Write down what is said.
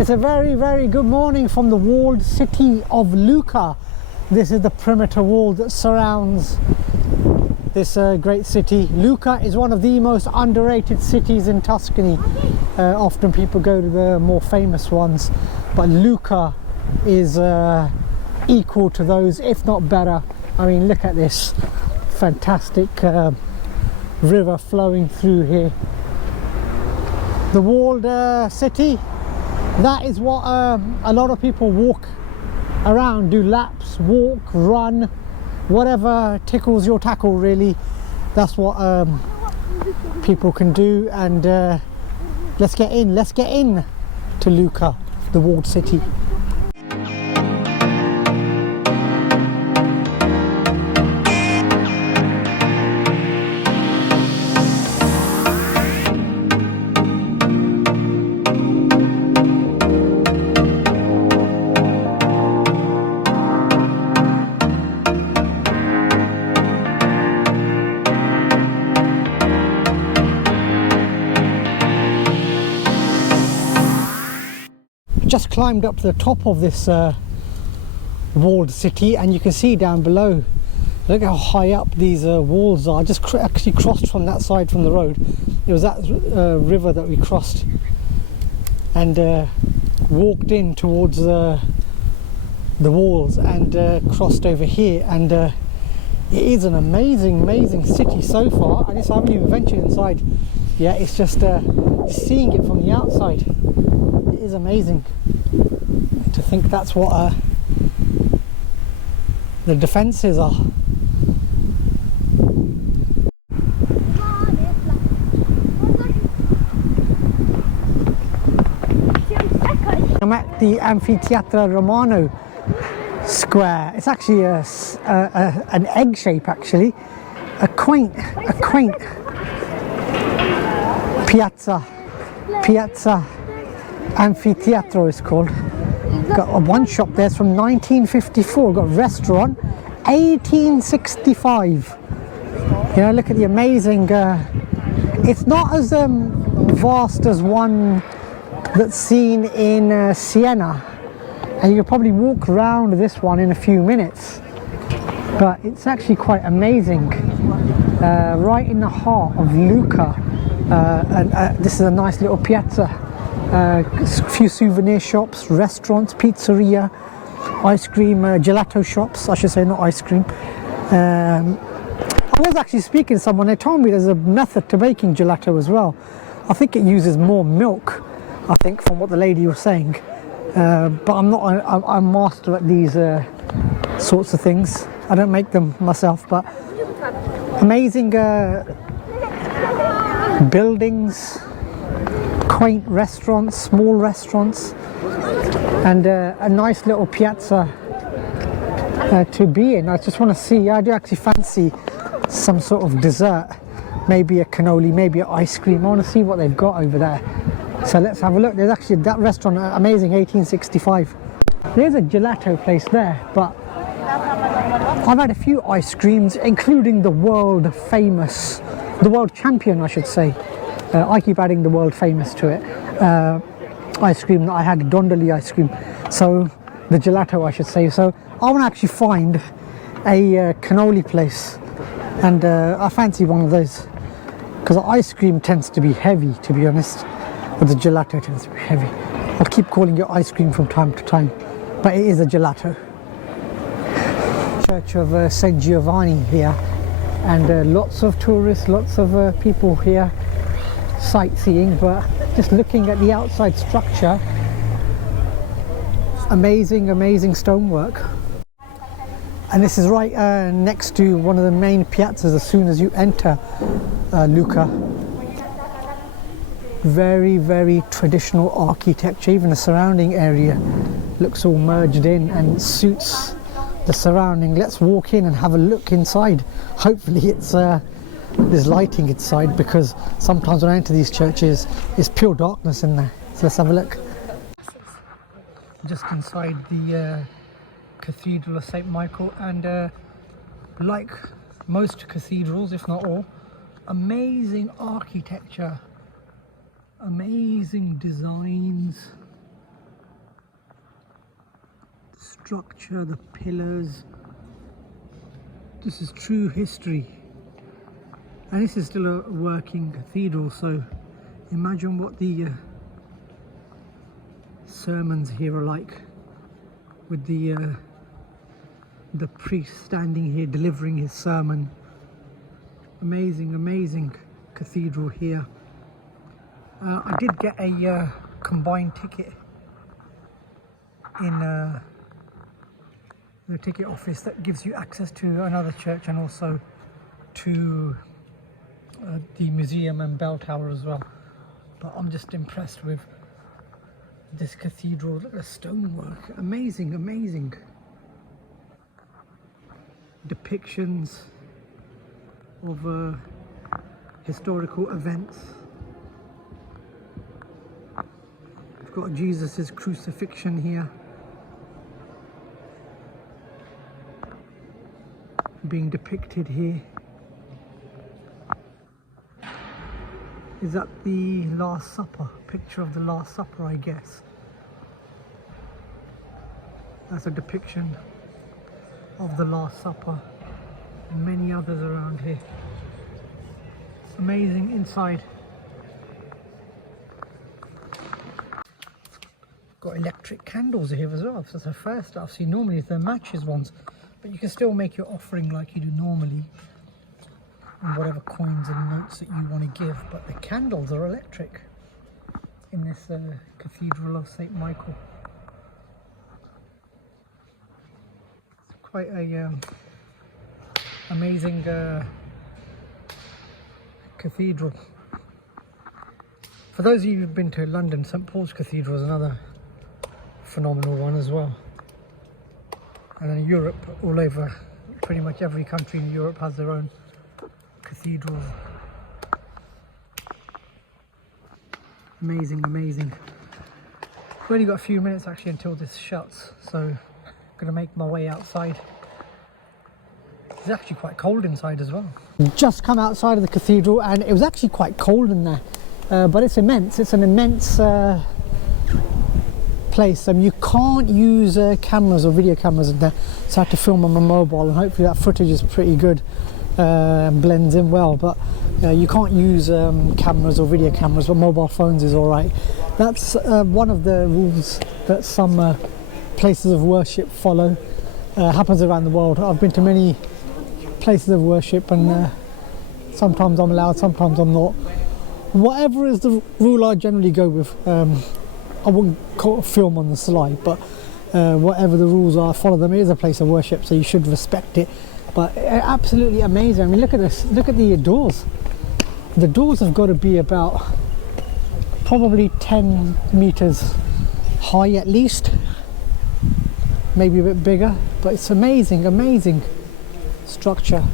It's a very, very good morning from the walled city of Lucca. This is the perimeter wall that surrounds this great city. Lucca is one of the most underrated cities in Tuscany. Often people go to the more famous ones, but Lucca is equal to those, if not better. I mean, look at this fantastic river flowing through here. The walled city, that is what a lot of people walk around, do laps, walk, run, whatever tickles your tackle really. That's what people can do. And let's get in to Lucca, the walled city. Just climbed up to the top of this walled city, and you can see down below, look how high up these walls are. I just actually crossed from that side from the road. It was that river that we crossed, and walked in towards the walls, and crossed over here. And it is an amazing city so far. I haven't even ventured inside yet. It's just seeing it from the outside. It is amazing to think that's what the defences are. I'm at the Amphitheatro Romano square. It's actually an egg shape, actually. A quaint piazza Amphitheatro is called. Got one shop there, it's from 1954. Got a restaurant, 1865. You know, look at the amazing. It's not as vast as one that's seen in Siena, and you could probably walk around this one in a few minutes. But it's actually quite amazing. Right in the heart of Lucca, and this is a nice little piazza. A few souvenir shops, restaurants, pizzeria, ice cream, gelato shops, I should say, not ice cream. I was actually speaking to someone, they told me there's a method to making gelato as well. I think it uses more milk, I think, from what the lady was saying. But I'm not a master at these sorts of things. I don't make them myself, but amazing buildings, quaint restaurants, small restaurants, and a nice little piazza to be in. I just want to see, I do actually fancy some sort of dessert, maybe a cannoli, maybe an ice cream. I want to see what they've got over there. So let's have a look. There's actually that restaurant, amazing, 1865. There's a gelato place there, but I've had a few ice creams, including the world famous, the world champion, I should say. I keep adding the world famous to it. Ice cream that I had, Dondoli ice cream. So the gelato, I should say. So I want to actually find a cannoli place, and I fancy one of those, because the ice cream tends to be heavy, to be honest, but the gelato tends to be heavy. I'll keep calling it ice cream from time to time, but it is a gelato. Church of St. Giovanni here, and lots of tourists, lots of people here sightseeing, but just looking at the outside structure, amazing stonework. And this is right next to one of the main piazzas as soon as you enter Lucca. Very traditional architecture. Even the surrounding area looks all merged in and suits the surrounding. Let's walk in and have a look inside. Hopefully there's lighting inside, because sometimes when I enter these churches it's pure darkness in there. So let's have a look. Just inside the Cathedral of St. Michael, and like most cathedrals, if not all, amazing architecture, amazing designs, structure, the pillars. This is true history. And this is still a working cathedral, so imagine what the sermons here are like, with the priest standing here delivering his sermon. Amazing, amazing cathedral here. I did get a combined ticket in the ticket office that gives you access to another church and also to the museum and bell tower as well. But I'm just impressed with this cathedral. Look at the stonework. Amazing, amazing. Depictions of historical events. We've got Jesus' crucifixion here, being depicted here. Is that the Last Supper? Picture of the Last Supper, I guess. That's a depiction of the Last Supper, and many others around here. It's amazing inside. Got electric candles here as well. That's the first I've seen. Normally they're matches ones, but you can still make your offering like you do normally, and whatever coins and notes that you want to give. But the candles are electric in this Cathedral of St. Michael. It's quite a amazing cathedral. For those of you who've been to London, St. Paul's Cathedral is another phenomenal one as well. And in Europe, all over, pretty much every country in Europe has their own cathedrals. Amazing, amazing. We've only got a few minutes actually until this shuts, so I'm gonna make my way outside. It's actually quite cold inside as well. Just come outside of the cathedral and it was actually quite cold in there, but it's immense. It's an immense place. You can't use cameras or video cameras in there, so I had to film on my mobile, and hopefully that footage is pretty good and blends in well. But you can't use cameras or video cameras, but mobile phones is all right. That's one of the rules that some places of worship follow. Happens around the world. I've been to many places of worship, and sometimes I'm allowed, sometimes I'm not. Whatever is the rule, I generally go with. I wouldn't film on the slide, but whatever the rules are, follow them. It is a place of worship, so you should respect it. But absolutely amazing. I mean, look at this. Look at the doors. The doors have got to be about probably 10 meters high at least, maybe a bit bigger. But it's amazing, amazing structure.